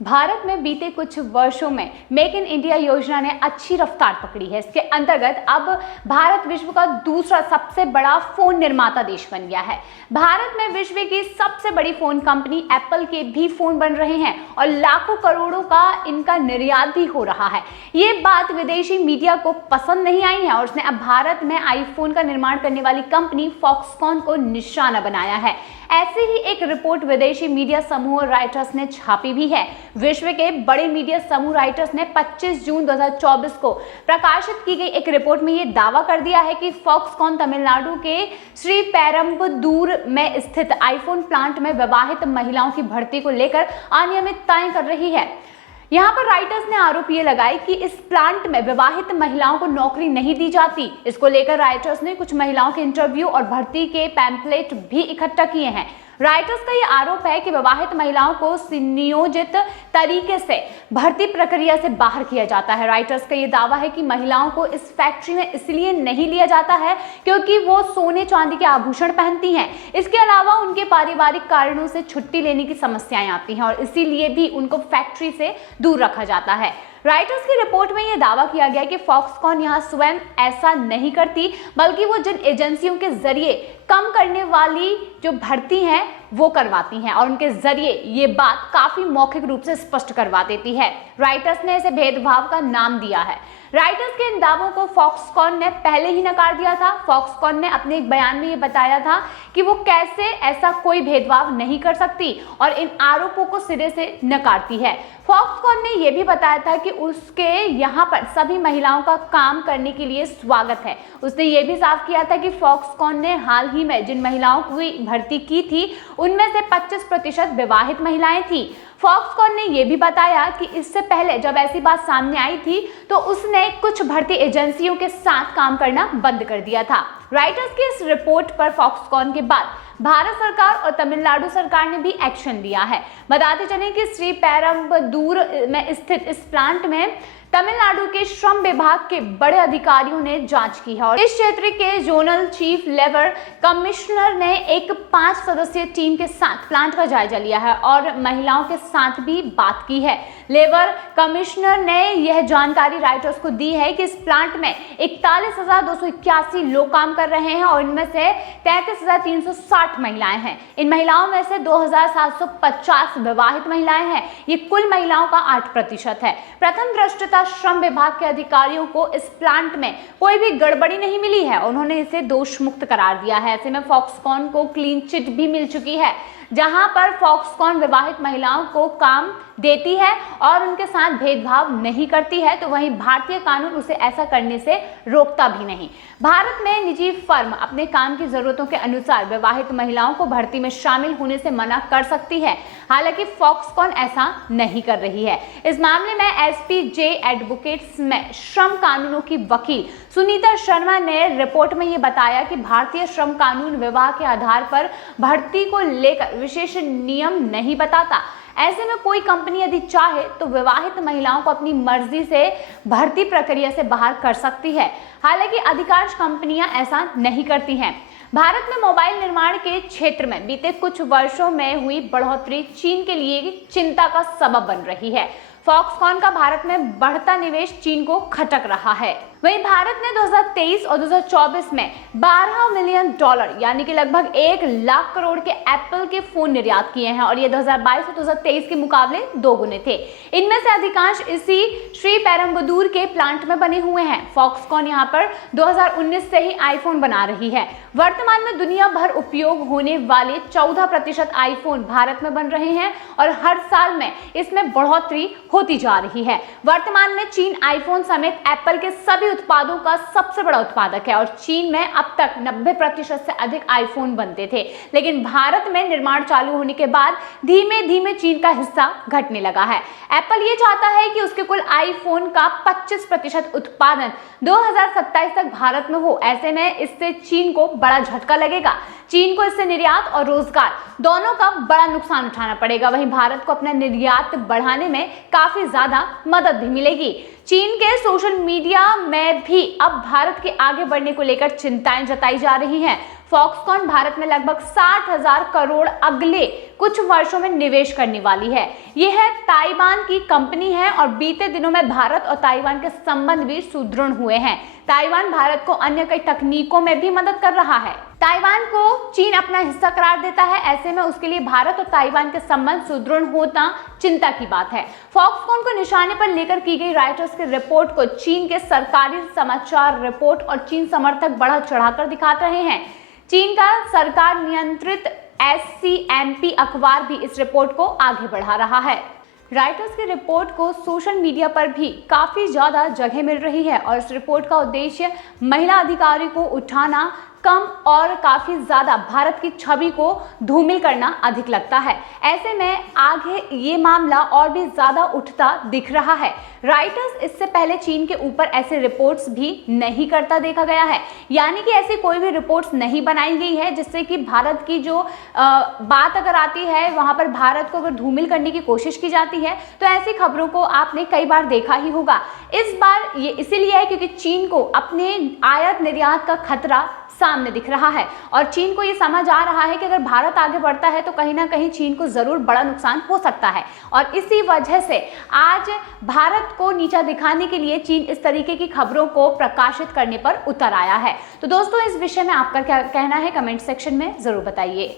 भारत में बीते कुछ वर्षों में मेक इन इंडिया योजना ने अच्छी रफ्तार पकड़ी है। इसके अंतर्गत अब भारत विश्व का दूसरा सबसे बड़ा फोन निर्माता देश बन गया है। भारत में विश्व की सबसे बड़ी फोन कंपनी एप्पल के भी फोन बन रहे हैं और लाखों करोड़ों का इनका निर्यात भी हो रहा है। ये बात विदेशी मीडिया को पसंद नहीं आई है और उसने अब भारत में आईफोन का निर्माण करने वाली कंपनी फॉक्सकॉन को निशाना बनाया है। ऐसी ही एक रिपोर्ट विदेशी मीडिया समूह राइटर्स ने छापी भी है। विश्व के बड़े मीडिया समूह राइटर्स ने 25 जून 2024 को प्रकाशित की गई एक रिपोर्ट में यह दावा कर दिया है कि फॉक्सकॉन तमिलनाडु के श्री पेरम्बदूर में स्थित आईफोन प्लांट में विवाहित महिलाओं की भर्ती को लेकर अनियमितताएं कर रही है। यहाँ पर राइटर्स ने आरोप ये लगाए कि इस प्लांट में विवाहित महिलाओं को नौकरी नहीं दी जाती। इसको लेकर राइटर्स ने कुछ महिलाओं के इंटरव्यू और भर्ती के पैम्पलेट भी इकट्ठा किए हैं। राइटर्स का ये आरोप है कि विवाहित महिलाओं को सुनियोजित तरीके से भर्ती प्रक्रिया से बाहर किया जाता है। राइटर्स का ये दावा है कि महिलाओं को इस फैक्ट्री में इसलिए नहीं लिया जाता है क्योंकि वो सोने चांदी के आभूषण पहनती हैं। इसके अलावा उनके पारिवारिक कारणों से छुट्टी लेने की समस्याएं आती हैं और इसीलिए भी उनको फैक्ट्री से दूर रखा जाता है। राइटर्स की रिपोर्ट में यह दावा किया गया कि फॉक्सकॉन यहां स्वयं ऐसा नहीं करती, बल्कि वो जिन एजेंसियों के जरिए कम करने वाली जो भर्ती हैं वो करवाती हैं और उनके जरिए ये बात काफी मौखिक रूप से स्पष्ट करवा देती है। राइटर्स ने इसे भेदभाव का नाम दिया है। राइटर्स के इन दावों को फॉक्सकॉन ने पहले ही नकार दिया था। फॉक्सकॉन ने अपने एक बयान में ये बताया था कि वो कैसे ऐसा कोई भेदभाव नहीं कर सकती और इन आरोपों को सिरे से नकारती है। फॉक्सकॉन ने यह भी बताया था कि उसके यहाँ पर सभी महिलाओं का काम करने के लिए स्वागत है। उसने ये भी साफ किया था कि फॉक्सकॉन ने हाल ही में जिन महिलाओं की भर्ती की थी उनमें से 25% विवाहित महिलाएं थी। फॉक्सकॉन ने यह भी बताया कि इससे पहले जब ऐसी बात सामने आई थी तो उसने कुछ भर्ती एजेंसियों के साथ काम करना बंद कर दिया था। राइटर्स की इस रिपोर्ट पर फॉक्सकॉन के बाद भारत सरकार और तमिलनाडु सरकार ने भी एक्शन लिया है। बताते चलें कि श्री पेरम्बदूर में स्थित इस प्लांट में तमिलनाडु के श्रम विभाग के बड़े अधिकारियों ने जांच की है और इस क्षेत्र के जोनल चीफ लेबर कमिश्नर ने एक 5 सदस्यीय टीम के साथ प्लांट का जायजा लिया है और महिलाओं के साथ भी बात की है। लेबर कमिश्नर ने यह जानकारी राइटर्स को दी है कि इस प्लांट में 41,281 लोग काम कर रहे हैं और इनमें से 33,360 महिलाएं हैं। इन महिलाओं में से 2,750 विवाहित महिलाएं हैं। ये कुल महिलाओं का 8% है। प्रथम दृष्टया श्रम विभाग के अधिकारियों को इस प्लांट में कोई भी गड़बड़ी नहीं मिली है। उन्होंने इसे दोष मुक्त करार दिया है। ऐसे में फॉक्सकॉन को क्लीन चिट भी मिल चुकी है, जहां पर फॉक्सकॉन विवाहित महिलाओं को काम देती है और उनके साथ भेदभाव नहीं करती है, तो वहीं भारतीय कानून उसे ऐसा करने से रोकता भी नहीं। भारत में निजी फर्म अपने काम की जरूरतों के अनुसार विवाहित महिलाओं को भर्ती में शामिल होने से मना कर सकती है। हालांकि फॉक्सकॉन ऐसा नहीं कर रही है। इस मामले में एसपीजे एडवोकेट्स में श्रम कानूनों की वकील सुनीता शर्मा ने रिपोर्ट में ये बताया कि भारतीय श्रम कानून विवाह के आधार पर भर्ती को लेकर विशेष नियम नहीं बताता। ऐसे में कोई कंपनी यदि चाहे तो विवाहित महिलाओं को अपनी मर्जी से भर्ती प्रक्रिया से बाहर कर सकती है। हालांकि अधिकांश कंपनियां ऐसा नहीं करती हैं। भारत में मोबाइल निर्माण के क्षेत्र में बीते कुछ वर्षों में हुई बढ़ोतरी चीन के लिए चिंता का सबब बन रही है। फॉक्सकॉन का भारत में बढ़ता निवेश चीन को खटक रहा है। वहीं भारत ने 2023 और 2024 में $12 मिलियन यानी कि लगभग 1 लाख करोड़ के एप्पल के फोन निर्यात किए हैं और ये 2022 और 2023 के मुकाबले 2 गुने थे। इनमें से अधिकांश इसी श्री पेरम्बदूर के प्लांट में बने हुए हैं। फॉक्सकॉन यहां पर 2019 से ही आईफोन बना रही है। वर्तमान में दुनिया भर उपयोग होने वाले 14% आईफोन भारत में बन रहे हैं और हर साल में इसमें बढ़ोतरी होती जा रही है। वर्तमान में चीन आईफोन समेत एप्पल के सभी उत्पादों का सबसे बड़ा उत्पादक है और चीन में अब तक 90% से अधिक आईफोन बनते थे, लेकिन भारत में निर्माण चालू होने के बाद धीमे धीमे चीन का हिस्सा घटने लगा है। एप्पल ये चाहता है कि उसके कुल आईफोन का 25% उत्पादन 2027 तक भारत में हो। ऐसे में इससे चीन को बड़ा झटका लगेगा। चीन को इससे निर्यात और रोजगार दोनों का बड़ा नुकसान उठाना पड़ेगा। वहीं भारत को अपना निर्यात बढ़ाने में काफी ज्यादा मदद भी मिलेगी। चीन के सोशल मीडिया में भी अब भारत के आगे बढ़ने को लेकर चिंताएं जताई जा रही हैं। फॉक्सकॉन भारत में लगभग 60,000 करोड़ अगले कुछ वर्षों में निवेश करने वाली है। यह है ताइवान की कंपनी है और बीते दिनों में भारत और ताइवान के संबंध भी सुदृढ़ हुए हैं। ताइवान भारत को अन्य कई तकनीकों में भी मदद कर रहा है। ताइवान को चीन अपना हिस्सा करार देता है, ऐसे में उसके लिए भारत और ताइवान के संबंध सुदृढ़ होना चिंता की बात है। फॉक्सकॉन को निशाने पर लेकर की गई रॉयटर्स की रिपोर्ट को चीन के सरकारी समाचार रिपोर्ट और चीन समर्थक बढ़ा चढ़ाकर दिखा रहे हैं। चीन का सरकार नियंत्रित SCMP अखबार भी इस रिपोर्ट को आगे बढ़ा रहा है। रॉयटर्स की रिपोर्ट को सोशल मीडिया पर भी काफी ज्यादा जगह मिल रही है और इस रिपोर्ट का उद्देश्य महिला अधिकारी को उठाना कम और काफी ज्यादा भारत की छवि को धूमिल करना अधिक लगता है। ऐसे में आगे ये मामला और भी ज्यादा उठता दिख रहा है। रॉयटर्स इससे पहले चीन के ऊपर ऐसे रिपोर्ट्स भी नहीं करता देखा गया है, यानी कि ऐसी कोई भी रिपोर्ट्स नहीं बनाई गई है जिससे कि भारत की जो बात अगर आती है वहां पर भारत को अगर धूमिल करने की कोशिश की जाती है तो ऐसी खबरों को आपने कई बार देखा ही होगा। इस बार ये इसीलिए है क्योंकि चीन को अपने आयात निर्यात का खतरा सामने दिख रहा है और चीन को ये समझ आ रहा है कि अगर भारत आगे बढ़ता है तो कहीं ना कहीं चीन को जरूर बड़ा नुकसान हो सकता है और इसी वजह से आज भारत को नीचा दिखाने के लिए चीन इस तरीके की खबरों को प्रकाशित करने पर उतर आया है। तो दोस्तों, इस विषय में आपका क्या कहना है कमेंट सेक्शन में जरूर बताइए।